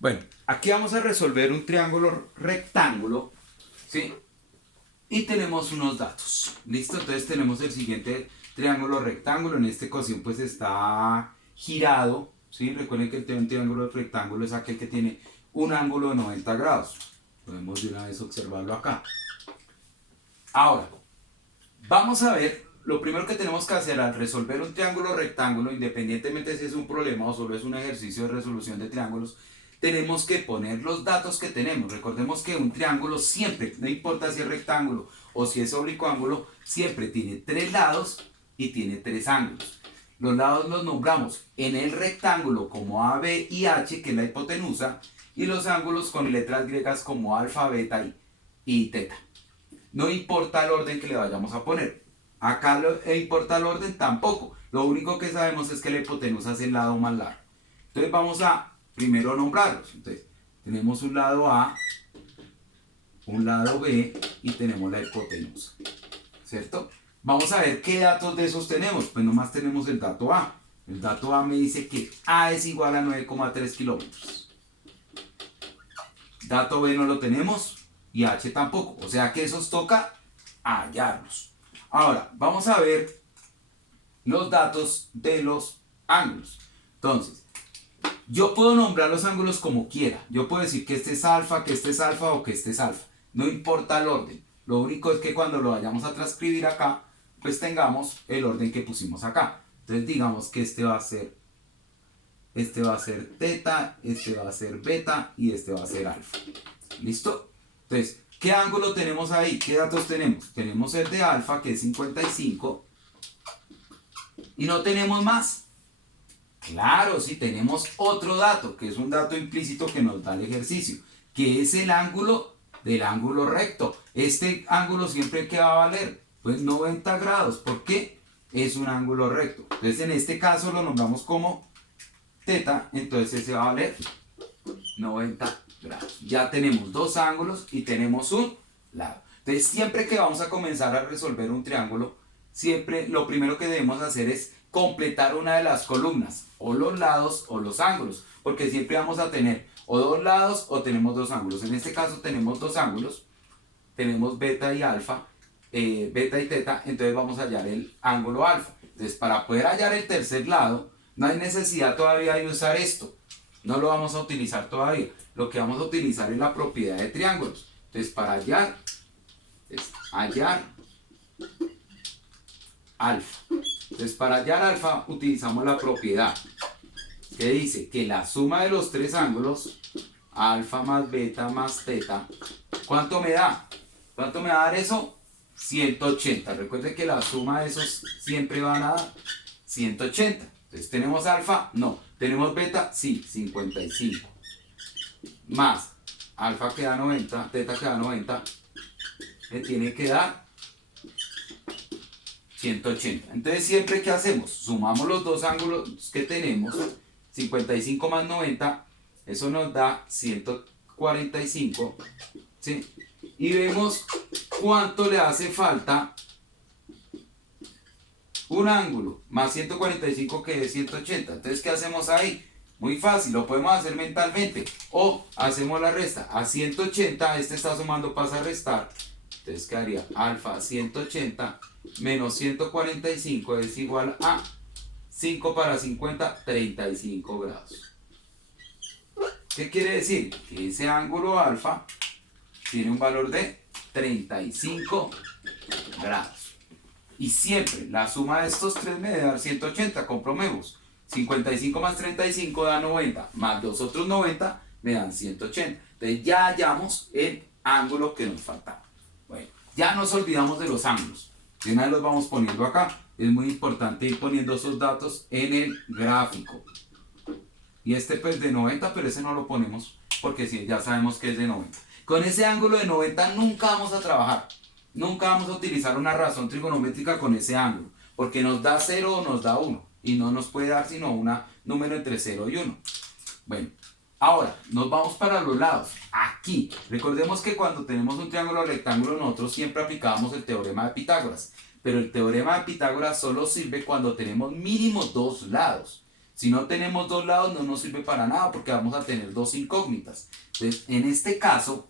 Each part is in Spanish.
Bueno, aquí vamos a resolver un triángulo rectángulo, ¿sí? Y tenemos unos datos, ¿listo? Entonces tenemos el siguiente triángulo rectángulo, en esta ocasión pues está girado, ¿sí? Recuerden que un triángulo rectángulo es aquel que tiene un ángulo de 90 grados. Podemos de una vez observarlo acá. Ahora, vamos a ver, lo primero que tenemos que hacer al resolver un triángulo rectángulo, independientemente si es un problema o solo es un ejercicio de resolución de triángulos, tenemos que poner los datos que tenemos. Recordemos que un triángulo siempre, no importa si es rectángulo o si es oblicuángulo, siempre tiene tres lados y tiene tres ángulos. Los lados los nombramos en el rectángulo como A, B y H, que es la hipotenusa, y los ángulos con letras griegas como alfa, beta y teta. No importa el orden que le vayamos a poner. Acá importa el orden tampoco. Lo único que sabemos es que la hipotenusa es el lado más largo. Entonces vamos a primero nombrarlos. Entonces tenemos un lado A, un lado B y tenemos la hipotenusa. ¿Cierto? Vamos a ver qué datos de esos tenemos. Pues nomás tenemos el dato A. El dato A me dice que A es igual a 9,3 kilómetros. Dato B no lo tenemos y H tampoco. O sea que esos toca hallarlos. Ahora, vamos a ver los datos de los ángulos. Entonces, yo puedo nombrar los ángulos como quiera. Yo puedo decir que este es alfa, que este es alfa o que este es alfa. No importa el orden. Lo único es que cuando lo vayamos a transcribir acá, pues tengamos el orden que pusimos acá. Entonces digamos que este va a ser teta, este va a ser beta y este va a ser alfa. ¿Listo? Entonces, ¿qué ángulo tenemos ahí? ¿Qué datos tenemos? Tenemos el de alfa, que es 55, y no tenemos más. Claro, sí, tenemos otro dato, que es un dato implícito que nos da el ejercicio, que es el ángulo del ángulo recto. Este ángulo siempre que va a valer, pues 90 grados. ¿Por qué? Es un ángulo recto. Entonces, en este caso lo nombramos como teta, entonces ese va a valer 90 grados. Ya tenemos dos ángulos y tenemos un lado. Entonces, siempre que vamos a comenzar a resolver un triángulo, siempre lo primero que debemos hacer es completar una de las columnas, o los lados o los ángulos, porque siempre vamos a tener o dos lados o tenemos dos ángulos. En este caso tenemos dos ángulos, tenemos beta y alfa, beta y teta, entonces vamos a hallar el ángulo alfa. Entonces, para poder hallar el tercer lado, no hay necesidad todavía de usar esto. No lo vamos a utilizar todavía. Lo que vamos a utilizar es la propiedad de triángulos. Entonces, para hallar alfa. Entonces, para hallar alfa utilizamos la propiedad que dice que la suma de los tres ángulos, alfa más beta más teta, ¿cuánto me da? ¿Cuánto me va a dar eso? 180. Recuerden que la suma de esos siempre van a dar 180. Entonces, ¿tenemos alfa? No. ¿Tenemos beta? Sí, 55. Más alfa que da 90, teta que da 90, me tiene que dar 180. Entonces, siempre que hacemos, sumamos los dos ángulos que tenemos, 55 más 90, eso nos da 145, ¿sí? Y vemos cuánto le hace falta un ángulo, más 145 que es 180. Entonces, ¿qué hacemos ahí? Muy fácil, lo podemos hacer mentalmente. O hacemos la resta. A 180, este está sumando, pasa a restar. Entonces quedaría alfa 180 menos 145 es igual a 5 para 50, 35 grados. ¿Qué quiere decir? Que ese ángulo alfa tiene un valor de 35 grados. Y siempre la suma de estos tres me debe dar 180, comprobemos. 55 más 35 da 90, más los otros 90 me dan 180. Entonces ya hallamos el ángulo que nos faltaba. Bueno, ya nos olvidamos de los ángulos. De una vez los vamos poniendo acá. Es muy importante ir poniendo esos datos en el gráfico. Y este pues de 90, pero ese no lo ponemos porque sí, ya sabemos que es de 90. Con ese ángulo de 90 nunca vamos a trabajar. Nunca vamos a utilizar una razón trigonométrica con ese ángulo, porque nos da 0 o nos da 1, y no nos puede dar sino un número entre 0 y 1. Bueno, ahora nos vamos para los lados. Aquí, recordemos que cuando tenemos un triángulo rectángulo nosotros siempre aplicábamos el teorema de Pitágoras, pero el teorema de Pitágoras solo sirve cuando tenemos mínimo dos lados. Si no tenemos dos lados no nos sirve para nada porque vamos a tener dos incógnitas. Entonces, en este caso,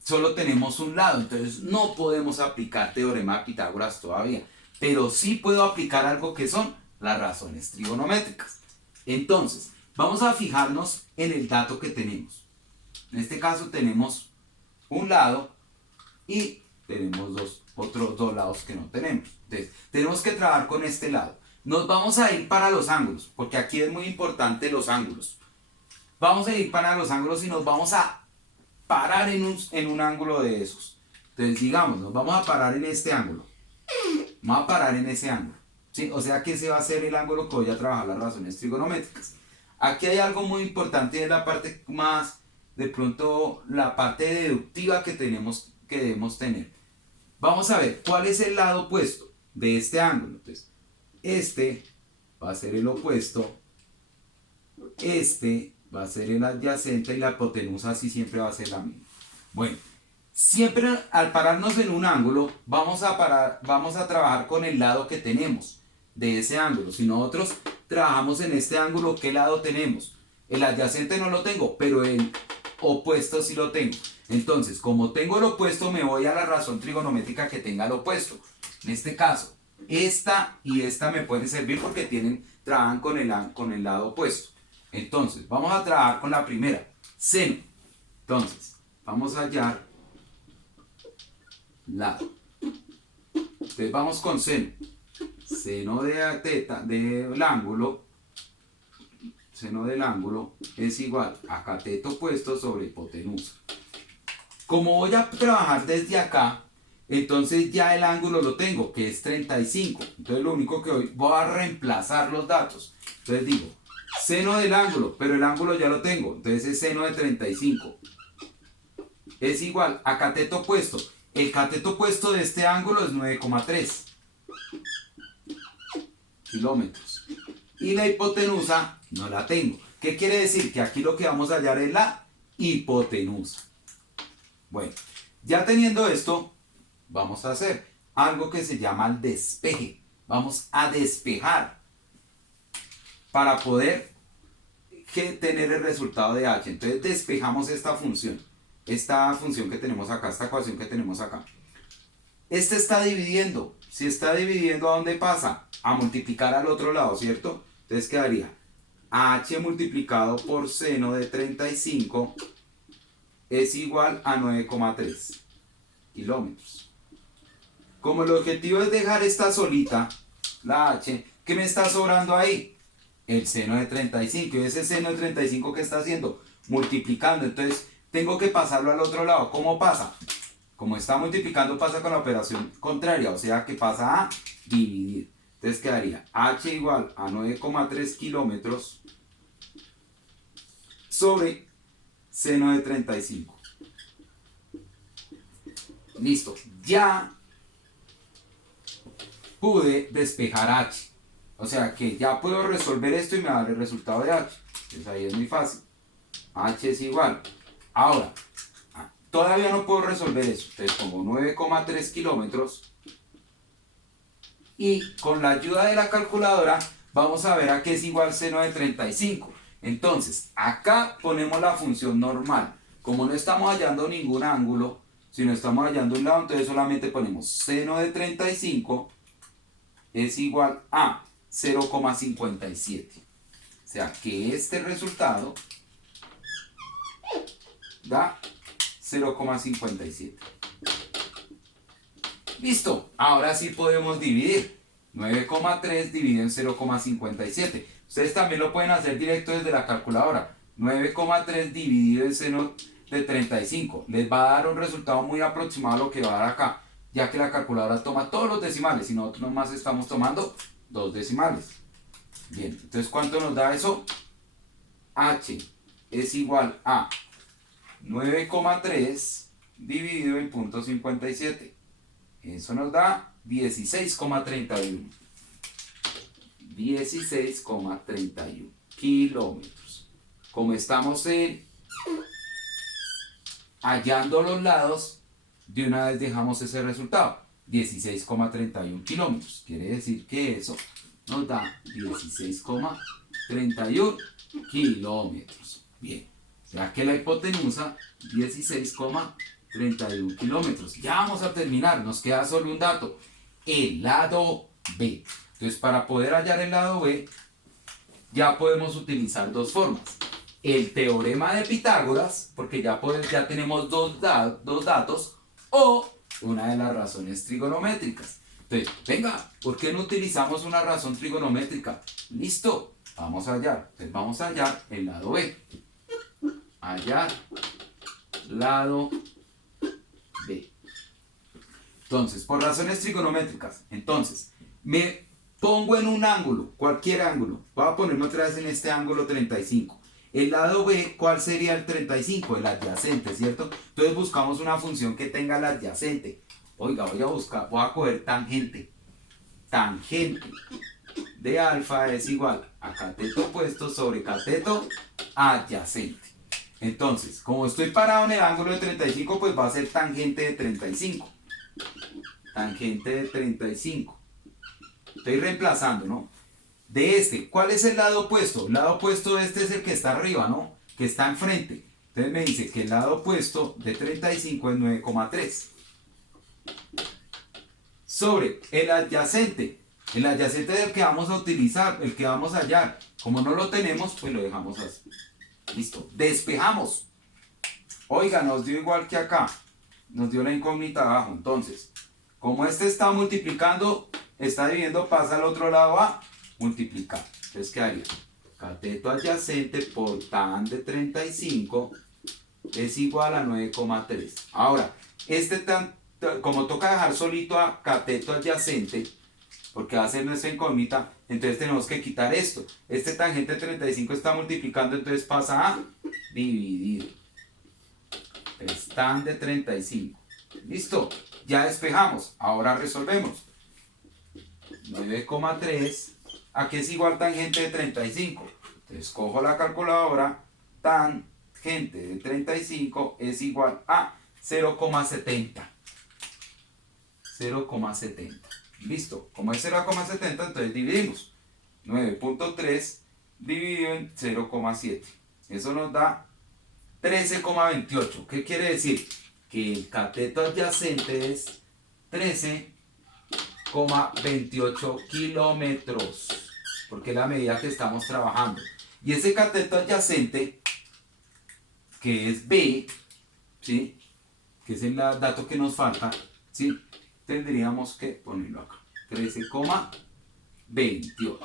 solo tenemos un lado, entonces no podemos aplicar teorema de Pitágoras todavía, pero sí puedo aplicar algo que son las razones trigonométricas. Entonces, vamos a fijarnos en el dato que tenemos. En este caso tenemos un lado y tenemos otros dos lados que no tenemos. Entonces, tenemos que trabajar con este lado. Nos vamos a ir para los ángulos, porque aquí es muy importante los ángulos. Vamos a ir para los ángulos y nos vamos a parar en un ángulo de esos. Entonces, digamos, nos vamos a parar en este ángulo. Vamos a parar en ese ángulo. ¿Sí? O sea que ese va a ser el ángulo que voy a trabajar las razones trigonométricas. Aquí hay algo muy importante y es la parte más, de pronto, la parte deductiva que debemos tener. Vamos a ver cuál es el lado opuesto de este ángulo. Entonces, este va a ser el opuesto, este va a ser el adyacente y la hipotenusa así siempre va a ser la misma. Bueno, siempre al pararnos en un ángulo vamos a trabajar con el lado que tenemos de ese ángulo. Si nosotros trabajamos en este ángulo, ¿qué lado tenemos? El adyacente no lo tengo, pero el opuesto sí lo tengo. Entonces, como tengo el opuesto, me voy a la razón trigonométrica que tenga el opuesto. En este caso, esta y esta me pueden servir porque trabajan con el lado opuesto. Entonces, vamos a trabajar con la primera, seno. Entonces, vamos a hallar lado. Entonces, vamos con seno. Seno de teta del ángulo, seno del ángulo es igual a cateto opuesto sobre hipotenusa. Como voy a trabajar desde acá, entonces ya el ángulo lo tengo, que es 35. Entonces lo único que voy a reemplazar los datos. Entonces digo, seno del ángulo, pero el ángulo ya lo tengo. Entonces es seno de 35. Es igual a cateto opuesto. El cateto opuesto de este ángulo es 9,3 kilómetros. Y la hipotenusa no la tengo. ¿Qué quiere decir? Que aquí lo que vamos a hallar es la hipotenusa. Bueno, ya teniendo esto, vamos a hacer algo que se llama el despeje. Vamos a despejar para poder tener el resultado de h. Entonces despejamos esta función que tenemos acá, esta ecuación que tenemos acá. Este está dividiendo. Si está dividiendo, ¿a dónde pasa? A multiplicar al otro lado, ¿cierto? Entonces quedaría h multiplicado por seno de 35 es igual a 9,3 kilómetros. Como el objetivo es dejar esta solita, la h, ¿qué me está sobrando ahí? El seno de 35. Y ese seno de 35 ¿qué está haciendo? Multiplicando. Entonces tengo que pasarlo al otro lado. ¿Cómo pasa? Como está multiplicando, pasa con la operación contraria, o sea que pasa a dividir. Entonces quedaría h igual a 9,3 kilómetros sobre seno de 35. Listo, ya pude despejar h. O sea que ya puedo resolver esto y me va a dar el resultado de h. Entonces ahí es muy fácil. H es igual. Ahora, todavía no puedo resolver eso. Entonces pongo 9,3 kilómetros. Y con la ayuda de la calculadora vamos a ver a qué es igual seno de 35. Entonces, acá ponemos la función normal. Como no estamos hallando ningún ángulo, sino estamos hallando un lado, entonces solamente ponemos seno de 35 es igual a 0,57. O sea que este resultado da 0,57. Listo, ahora sí podemos dividir. 9,3 dividido en 0,57. Ustedes también lo pueden hacer directo desde la calculadora. 9,3 dividido en seno de 35. Les va a dar un resultado muy aproximado a lo que va a dar acá, ya que la calculadora toma todos los decimales y nosotros nomás estamos tomando dos decimales. Bien, entonces ¿cuánto nos da eso? H es igual a 9,3 dividido en 0,57. Eso nos da 16,31. 16,31 kilómetros. Como estamos hallando los lados, de una vez dejamos ese resultado. 16,31 kilómetros. Quiere decir que eso nos da 16,31 kilómetros. Bien, ya que la hipotenusa 16,31 kilómetros. Ya vamos a terminar, nos queda solo un dato, el lado B. Entonces, para poder hallar el lado B, ya podemos utilizar dos formas. El teorema de Pitágoras, porque ya tenemos dos datos, o una de las razones trigonométricas. Entonces, venga, ¿por qué no utilizamos una razón trigonométrica? Listo, vamos a hallar. Entonces, vamos a hallar el lado B. Hallar lado B. Entonces, por razones trigonométricas, entonces, me pongo en un ángulo, cualquier ángulo. Voy a ponerme otra vez en este ángulo 35. El lado B, ¿cuál sería el 35? El adyacente, ¿cierto? Entonces buscamos una función que tenga el adyacente. Oiga, voy a coger tangente. Tangente de alfa es igual a cateto opuesto sobre cateto adyacente. Entonces, como estoy parado en el ángulo de 35, pues va a ser tangente de 35. Tangente de 35. Estoy reemplazando, ¿no? De este, ¿cuál es el lado opuesto? El lado opuesto de este es el que está arriba, ¿no? Que está enfrente. Entonces me dice que el lado opuesto de 35 es 9,3. Sobre el adyacente. El adyacente es el que vamos a utilizar, el que vamos a hallar. Como no lo tenemos, pues lo dejamos así. Listo. Despejamos. Oiga, nos dio igual que acá. Nos dio la incógnita abajo. Entonces, como este está multiplicando, está dividiendo, pasa al otro lado a multiplicar. Entonces, ¿qué haría? Cateto adyacente por tan de 35 es igual a 9,3. Ahora, como toca dejar solito a cateto adyacente, porque va a ser nuestra incógnita, entonces tenemos que quitar esto. Este tangente de 35 está multiplicando, entonces pasa a dividir. Es tan de 35. Listo, ya despejamos. Ahora resolvemos. 9,3. ¿A qué es igual tangente de 35? Entonces cojo la calculadora. Tangente de 35 es igual a 0,70. 0,70. Listo. Como es 0,70, entonces dividimos. 9,3 dividido en 0,7. Eso nos da 13,28. ¿Qué quiere decir? Que el cateto adyacente es 13,28 kilómetros. Porque es la medida que estamos trabajando. Y ese cateto adyacente, que es B, ¿sí? Que es el dato que nos falta, ¿sí? Tendríamos que ponerlo acá. 13,28.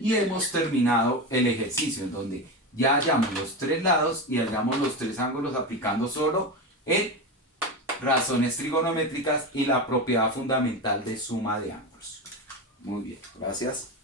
Y hemos terminado el ejercicio en donde ya hallamos los tres lados y hallamos los tres ángulos aplicando solo en razones trigonométricas y la propiedad fundamental de suma de ángulos. Muy bien, gracias.